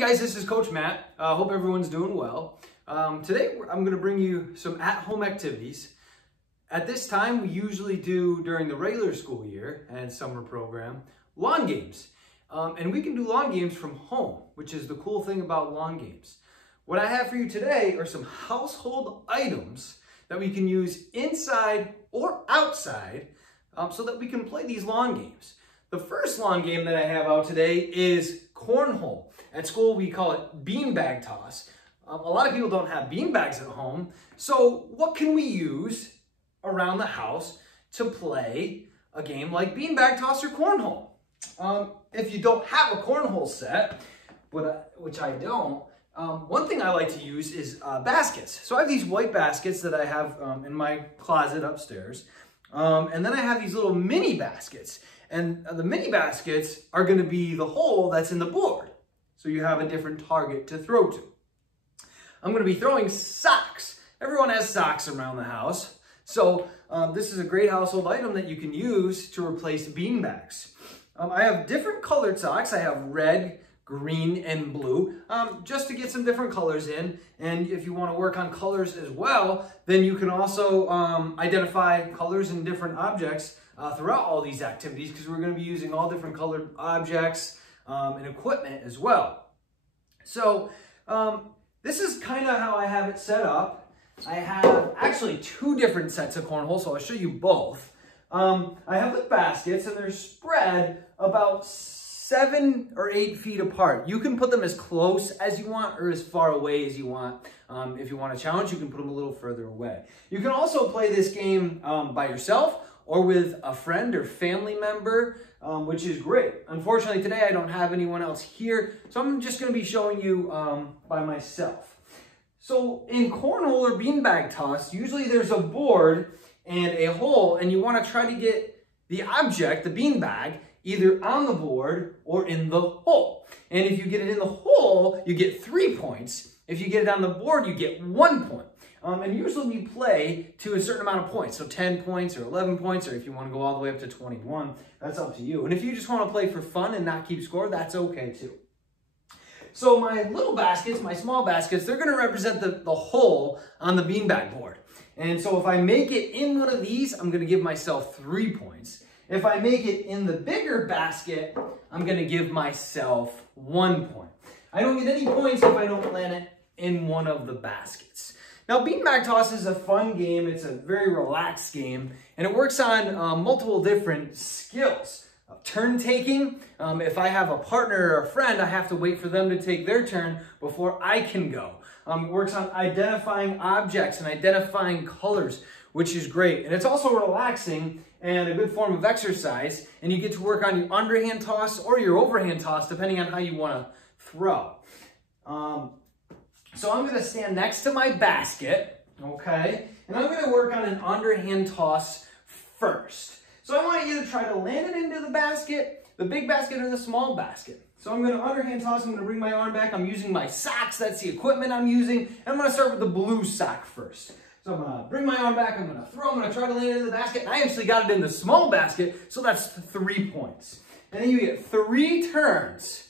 guys, this is Coach Matt. Hope everyone's doing well. Today I'm going to bring you some at-home activities. At this time, we usually do during the regular school year and summer program, lawn games. And we can do lawn games from home, which is the cool thing about lawn games. What I have for you today are some household items that we can use inside or outside so that we can play these lawn games. The first lawn game that I have out today is cornhole. At school, we call it beanbag toss. A lot of people don't have beanbags at home. So what can we use around the house to play a game like beanbag toss or cornhole? If you don't have a cornhole set, which I don't, one thing I like to use is baskets. So I have these white baskets that I have in my closet upstairs. And then I have these little mini baskets. And the mini baskets are going to be the hole that's in the board. So you have a different target to throw to. I'm going to be throwing socks. Everyone has socks around the house. So this is a great household item that you can use to replace beanbags. I have different colored socks. I have red, green, and blue, just to get some different colors in. And if you want to work on colors as well, then you can also identify colors in different objects throughout all these activities, because we're going to be using all different colored objects and equipment as well. So this is kind of how I have it set up. I have actually two different sets of cornhole, so I'll show you both. I have the baskets, and they're spread about 7 or 8 feet apart. You can put them as close as you want or as far away as you want. If you want a challenge, you can put them a little further away. You can also play this game by yourself or with a friend or family member, which is great. Unfortunately, today I don't have anyone else here, so I'm just going to be showing you by myself. So in cornhole or beanbag toss, usually there's a board and a hole, and you want to try to get the object, the beanbag, either on the board or in the hole. And if you get it in the hole, you get 3 points. If you get it on the board, you get 1 point. And usually we play to a certain amount of points, so 10 points or 11 points, or if you want to go all the way up to 21, that's up to you. And if you just want to play for fun and not keep score, that's okay too. So my little baskets, my small baskets, they're going to represent the hole on the beanbag board. And so if I make it in one of these, I'm going to give myself 3 points. If I make it in the bigger basket, I'm going to give myself 1 point. I don't get any points if I don't land it in one of the baskets. Now, beanbag toss is a fun game. It's a very relaxed game, and it works on multiple different skills. Turn taking. If I have a partner or a friend, I have to wait for them to take their turn before I can go. It works on identifying objects and identifying colors, which is great. And it's also relaxing and a good form of exercise. And you get to work on your underhand toss or your overhand toss, depending on how you want to throw. So I'm going to stand next to my basket, okay? And I'm going to work on an underhand toss first. So I want you to try to land it into the basket, the big basket or the small basket. So I'm going to underhand toss. I'm going to bring my arm back. I'm using my socks. That's the equipment I'm using. And I'm going to start with the blue sock first. So I'm going to bring my arm back. I'm going to throw. I'm going to try to land it in the basket. And I actually got it in the small basket, so that's 3 points. And then you get 3 turns.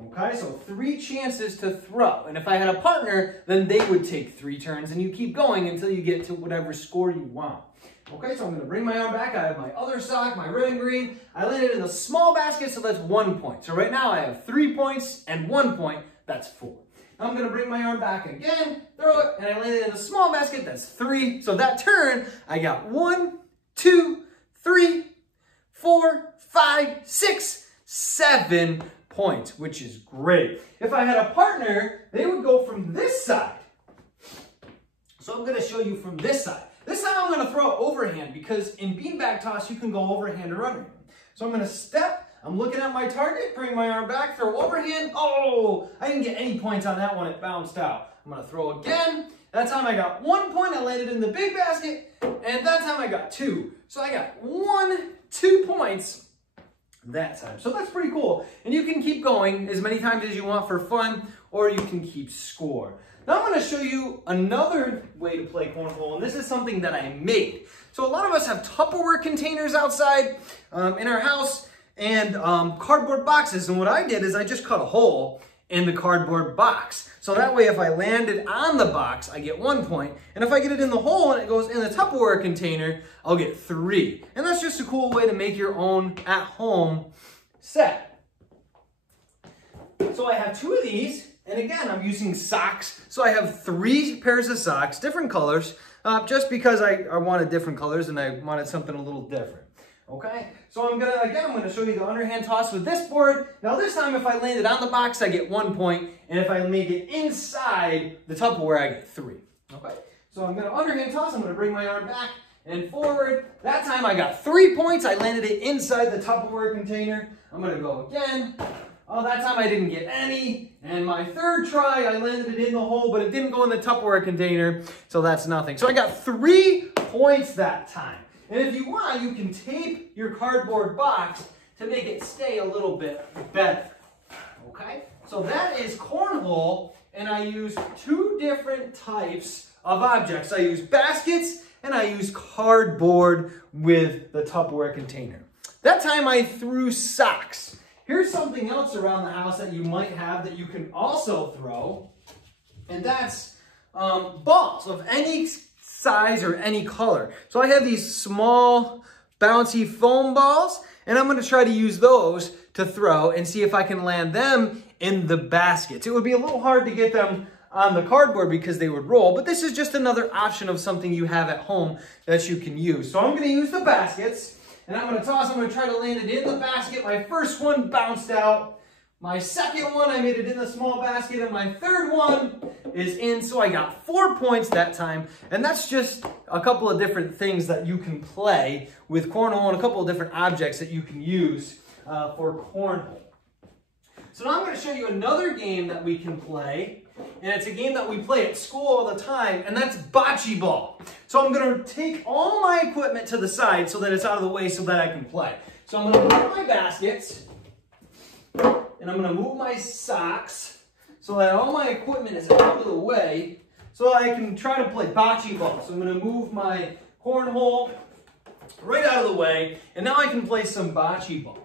Okay, so 3 chances to throw. And if I had a partner, then they would take 3 turns, and you keep going until you get to whatever score you want. Okay, so I'm going to bring my arm back. I have my other sock, my red and green. I landed in the small basket, so that's 1 point. So right now I have 3 points and 1 point. That's 4. I'm going to bring my arm back again, throw it, and I landed in the small basket. That's 3. So that turn, I got 1, 2, 3, 4, 5, 6, 7 points, which is great. If I had a partner, they would go from this side. So I'm going to show you from this side. This time I'm going to throw overhand, because in beanbag toss, you can go overhand or underhand. So I'm going to step, I'm looking at my target, bring my arm back, throw overhand. Oh, I didn't get any points on that one. It bounced out. I'm going to throw again. That time I got 1 point. I landed in the big basket. And that time I got 2. So I got 2 points that time. So that's pretty cool. And you can keep going as many times as you want for fun, or you can keep score. Now I'm going to show you another way to play cornhole, and this is something that I made. So a lot of us have Tupperware containers outside in our house, and cardboard boxes. And what I did is I just cut a hole in the cardboard box. So that way if I land it on the box, I get 1 point. And if I get it in the hole and it goes in the Tupperware container, I'll get 3. And that's just a cool way to make your own at-home set. So I have 2 of these, and again, I'm using socks. So I have 3 pairs of socks, different colors, just because I wanted different colors and I wanted something a little different. Okay, so I'm gonna show you the underhand toss with this board. Now this time if I land it on the box, I get 1 point, and if I make it inside the Tupperware, I get 3. Okay, so I'm gonna underhand toss, I'm gonna bring my arm back and forward. That time I got 3 points, I landed it inside the Tupperware container. I'm gonna go again. Oh, that time I didn't get any. And my third try, I landed it in the hole, but it didn't go in the Tupperware container, so that's nothing. So I got 3 points that time. And if you want, you can tape your cardboard box to make it stay a little bit better. Okay? So that is cornhole, and I use 2 different types of objects. I use baskets, and I use cardboard with the Tupperware container. That time I threw socks. Here's something else around the house that you might have that you can also throw, and that's balls of any size or any color. So I have these small bouncy foam balls, and I'm going to try to use those to throw and see if I can land them in the baskets. It would be a little hard to get them on the cardboard because they would roll, but this is just another option of something you have at home that you can use. So I'm going to use the baskets, and I'm going to toss. I'm going to try to land it in the basket. My first one bounced out. My second one, I made it in the small basket, and my third one is in, so I got 4 points that time. And that's just a couple of different things that you can play with cornhole and a couple of different objects that you can use for cornhole. So now I'm going to show you another game that we can play, and it's a game that we play at school all the time, and that's bocce ball. So I'm going to take all my equipment to the side so that it's out of the way so that I can play. So I'm going to move my baskets, and I'm going to move my socks so that all my equipment is out of the way so that I can try to play bocce ball. So I'm going to move my cornhole right out of the way, and now I can play some bocce ball.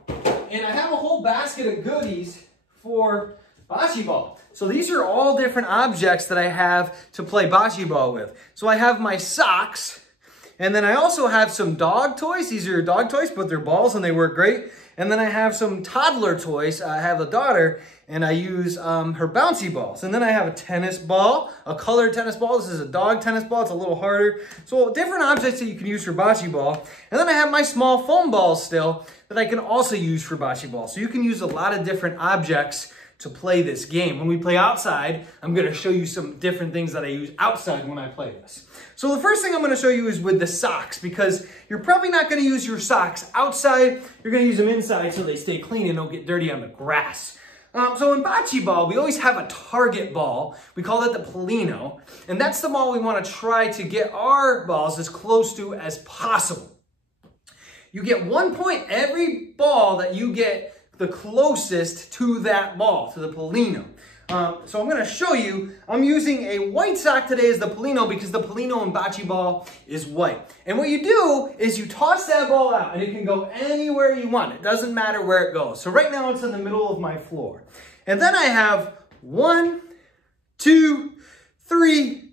And I have a whole basket of goodies for bocce ball. So these are all different objects that I have to play bocce ball with. So I have my socks, and then I also have some dog toys. These are dog toys, but they're balls and they work great. And then I have some toddler toys. I have a daughter, and I use her bouncy balls. And then I have a tennis ball, a colored tennis ball. This is a dog tennis ball. It's a little harder. So different objects that you can use for bocce ball. And then I have my small foam balls still that I can also use for bocce ball. So you can use a lot of different objects to play this game. When we play outside, I'm going to show you some different things that I use outside when I play this. So the first thing I'm going to show you is with the socks, because you're probably not going to use your socks outside. You're going to use them inside so they stay clean and don't get dirty on the grass. So in bocce ball, we always have a target ball. We call it the Polino, and that's the ball we want to try to get our balls as close to as possible. You get 1 point every ball that you get the closest to that ball, to the Polino. So I'm going to show you, I'm using a white sock today as the Polino because the Polino in bocce ball is white. And what you do is you toss that ball out, and it can go anywhere you want. It doesn't matter where it goes. So right now it's in the middle of my floor. And then I have 1, 2, 3,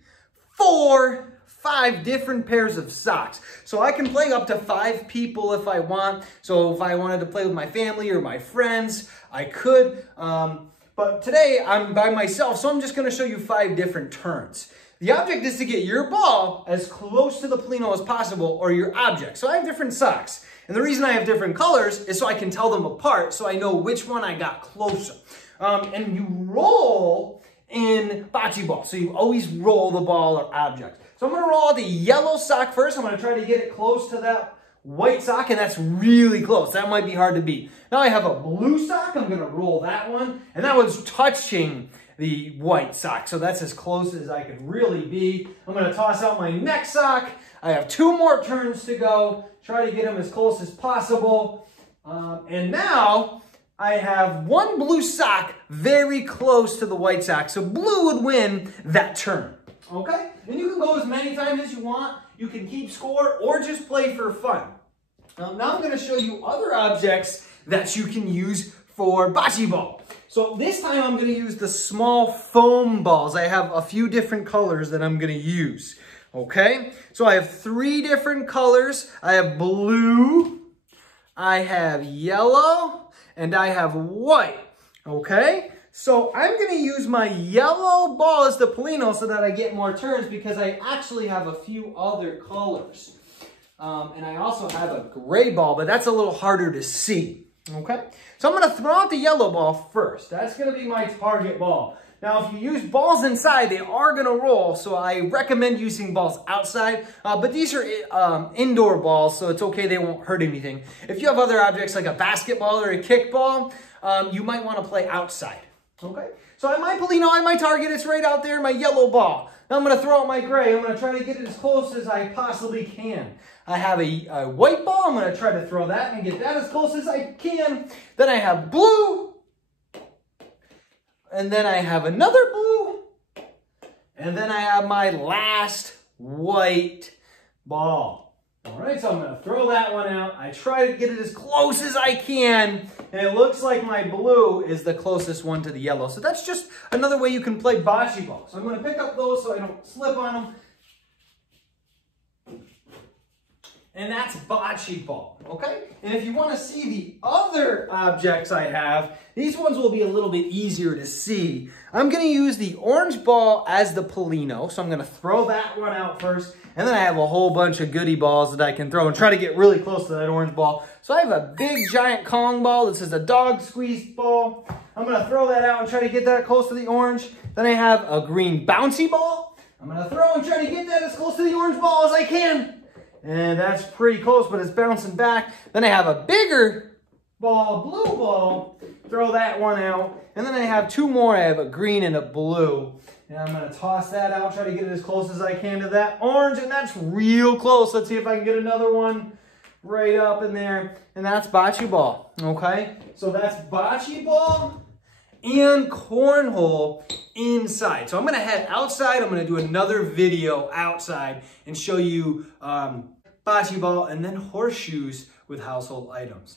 4, 5 different pairs of socks. So I can play up to 5 people if I want. So if I wanted to play with my family or my friends, I could. But today I'm by myself, so I'm just going to show you 5 different turns. The object is to get your ball as close to the Polino as possible, or your object. So I have different socks. And the reason I have different colors is so I can tell them apart, so I know which one I got closer. And you roll in bocce ball. So you always roll the ball or object. So I'm going to roll out the yellow sock first. I'm going to try to get it close to that white sock, and that's really close. That might be hard to beat. Now I have a blue sock. I'm going to roll that one, and that one's touching the white sock. So that's as close as I could really be. I'm going to toss out my next sock. I have 2 more turns to go. Try to get them as close as possible. And now I have 1 blue sock very close to the white sock. So blue would win that turn. Okay? And you can go as many times as you want. You can keep score or just play for fun. Now I'm going to show you other objects that you can use for bocce ball. So this time I'm gonna use the small foam balls. I have a few different colors that I'm gonna use, okay? So I have 3 different colors. I have blue, I have yellow, and I have white, okay? So I'm gonna use my yellow ball as the Polino so that I get more turns because I actually have a few other colors. And I also have a gray ball, but that's a little harder to see, okay? So I'm gonna throw out the yellow ball first. That's gonna be my target ball. Now, if you use balls inside, they are gonna roll, so I recommend using balls outside, but these are indoor balls, so it's okay, they won't hurt anything. If you have other objects like a basketball or a kickball, you might wanna play outside, okay? So I have my Polino, I have my target, it's right out there, my yellow ball. Now I'm gonna throw out my gray, I'm gonna try to get it as close as I possibly can. I have a white ball, I'm gonna try to throw that and get that as close as I can. Then I have blue, and then I have another blue, and then I have my last white ball. All right, so I'm gonna throw that one out. I try to get it as close as I can, and it looks like my blue is the closest one to the yellow. So that's just another way you can play bocce ball. So I'm gonna pick up those so I don't slip on them. And that's bocce ball, okay? And if you want to see the other objects I have, these ones will be a little bit easier to see. I'm going to use the orange ball as the Polino, so I'm going to throw that one out first. And then I have a whole bunch of goodie balls that I can throw and try to get really close to that orange ball. So I have a big giant Kong ball. This is a dog squeeze ball. I'm going to throw that out and try to get that close to the orange. Then I have a green bouncy ball. I'm going to throw and try to get that as close to the orange ball as I can. And that's pretty close, but it's bouncing back. Then I have a bigger ball, blue ball. Throw that one out. And then I have 2 more. I have a green and a blue. And I'm going to toss that out, try to get it as close as I can to that orange. And that's real close. Let's see if I can get another one right up in there. And that's bocce ball, okay? So that's bocce ball and cornhole inside. So I'm gonna head outside. I'm gonna do another video outside and show you bocce ball and then horseshoes with household items.